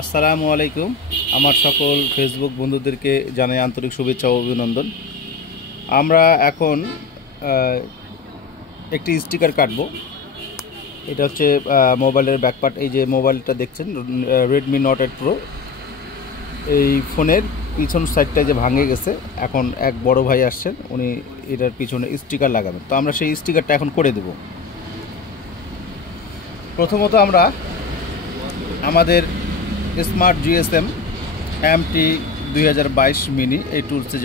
আসসালামু আলাইকুম। আমার সকল ফেসবুক বন্ধুদেরকে জানাই আন্তরিক শুভেচ্ছা ও অভিনন্দন। আমরা এখন একটি স্টিকার কাটবো। এটা হচ্ছে মোবাইলের ব্যাকপার্ট। এই যে মোবাইলটা দেখছেন, রেডমি নোট 8 প্রো, এই ফোনের পিছন সাইডটা যে ভাঙে গেছে, এখন এক বড় ভাই আসছেন, উনি এটার পিছনে স্টিকার লাগাবেন। তো আমরা সেই স্টিকারটা এখন করে দেব। প্রথমত আমরা আমাদের স্মার্ট জিএসএম MT 2022 মিনি এই টুলসে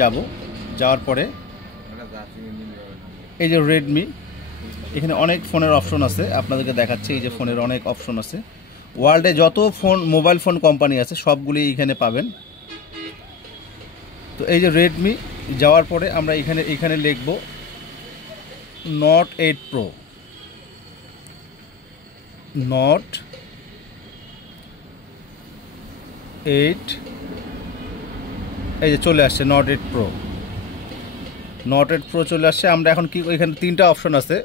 যাওয়ার পরে এই যে রেডমি, এখানে অনেক ফোনের অপশন আছে, আপনাদেরকে দেখাচ্ছি। এই যে ফোনের অনেক অপশন আছে, ওয়ার্ল্ডে যত মোবাইল ফোন কোম্পানি আছে সবগুলি এখানে পাবেন। তো এই যে রেডমি যাওয়ার পরে আমরা এখানে লিখব নোট 8 প্রো, নোট 8, এই যে চলে আসছে নোট 8 প্রো। নোট 8 প্রো চলে আসছে। আমরা এখন কি, এখানে তিনটা অপশন আছে,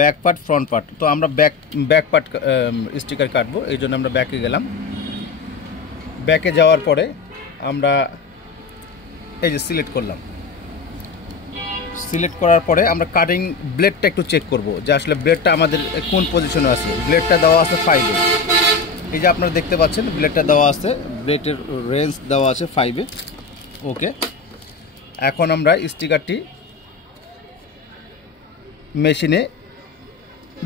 ব্যাক পার্ট, ফ্রন্ট পার্ট। তো আমরা ব্যাক পার্ট স্টিকার কাটবো, এই জন্য আমরা ব্যাকে গেলাম। ব্যাকে যাওয়ার পরে আমরা এই যে সিলেক্ট করলাম। সিলেক্ট করার পরে আমরা কাটিং ব্লেডটা একটু চেক করব যে আসলে ব্লেডটা আমাদের কোন পজিশনে আছে। ব্লেডটা দেওয়া আছে 5-এ, এই যে আপনারা দেখতে পাচ্ছেন ব্লেডটা দেওয়া আছে, ব্লেডের রেঞ্জ দেওয়া আছে 5-এ। ওকে, এখন আমরা স্টিকারটি মেশিনে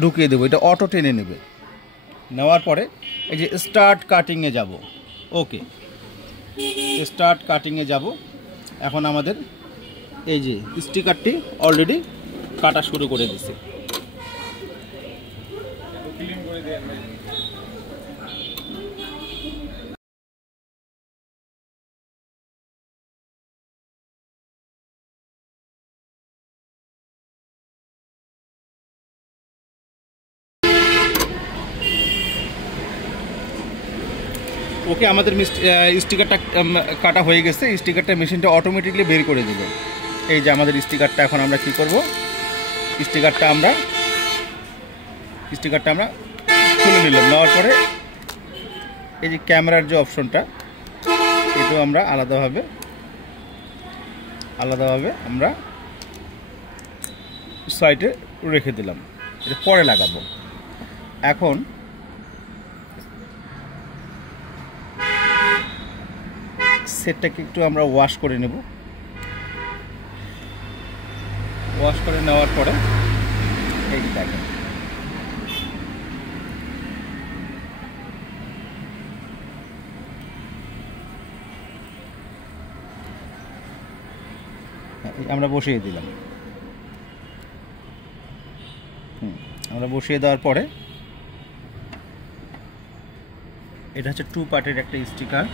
ঢুকিয়ে দেবো। এটা অটো টেনে নেবে। নেওয়ার পরে এই যে স্টার্ট কাটিংয়ে যাব। ওকে, স্টার্ট কাটিংয়ে যাব। এখন আমাদের এই যে স্টিকারটি অলরেডি কাটা শুরু করে দিচ্ছে। ওকে, আমাদের স্টিকারটা কাটা হয়ে গেছে। স্টিকারটা মেশিনটা অটোমেটিকলি বের করে দেবে। এই যে আমাদের স্টিকারটা, এখন আমরা কি করব, স্টিকারটা আমরা খুলে নিলাম। নেওয়ার পরে এই যে ক্যামেরার যে অপশনটা, এটাও আমরা আলাদাভাবে আমরা সাইডে রেখে দিলাম। এটা পরে লাগাবো। এখন সেটটাকে একটু আমরা ওয়াশ করে নেব। ওয়াশ করে নেওয়ার পরে এই দেখেন, আমরা বসিয়ে দিলাম। আমরা বসিয়ে দেওয়ার পরে এটা হচ্ছে 2 পার্টের একটা স্টিকার।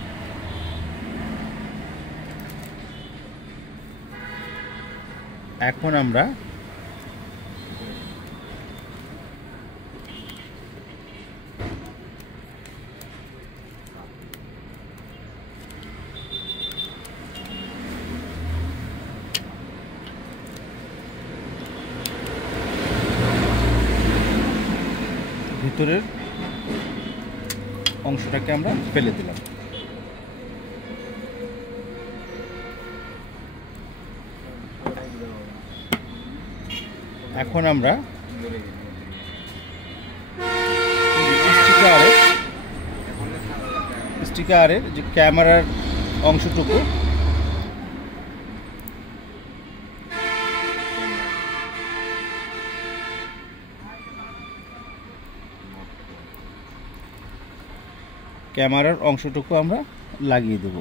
এখন আমরা ভিতরের অংশটাকে আমরা ফেলে দিলাম। এখন আমরা স্টিকারের যে ক্যামেরার অংশটুকু আমরা লাগিয়ে দেব।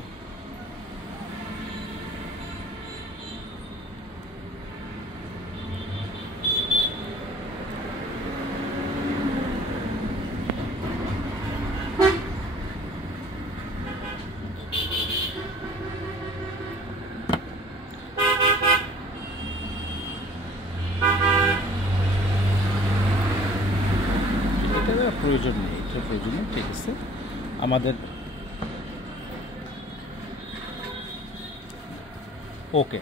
প্রয়োজন নেই, ঠিক আছে। আমাদের okay,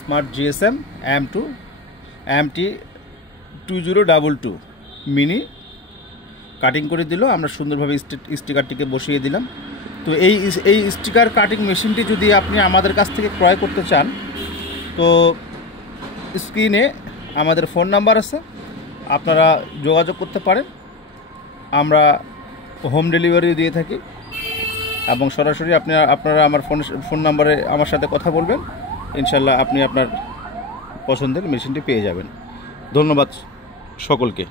smart GSM MT 2022 mini cutting করে দিল, আমরা সুন্দরভাবে স্টিকারটিকে বসিয়ে দিলাম। তো এই স্টিকার কাটিং মেশিনটি যদি আপনি আমাদের কাছ থেকে ক্রয় করতে চান, তো স্ক্রিনে আমাদের ফোন নাম্বার আছে, আপনারা যোগাযোগ করতে পারেন। আমরা হোম ডেলিভারি দিয়ে থাকি এবং সরাসরি আপনারা আমার ফোন নাম্বারে আমার সাথে কথা বলবেন, ইনশাল্লাহ আপনি আপনার পছন্দের মেশিনটি পেয়ে যাবেন। ধন্যবাদ সকলকে।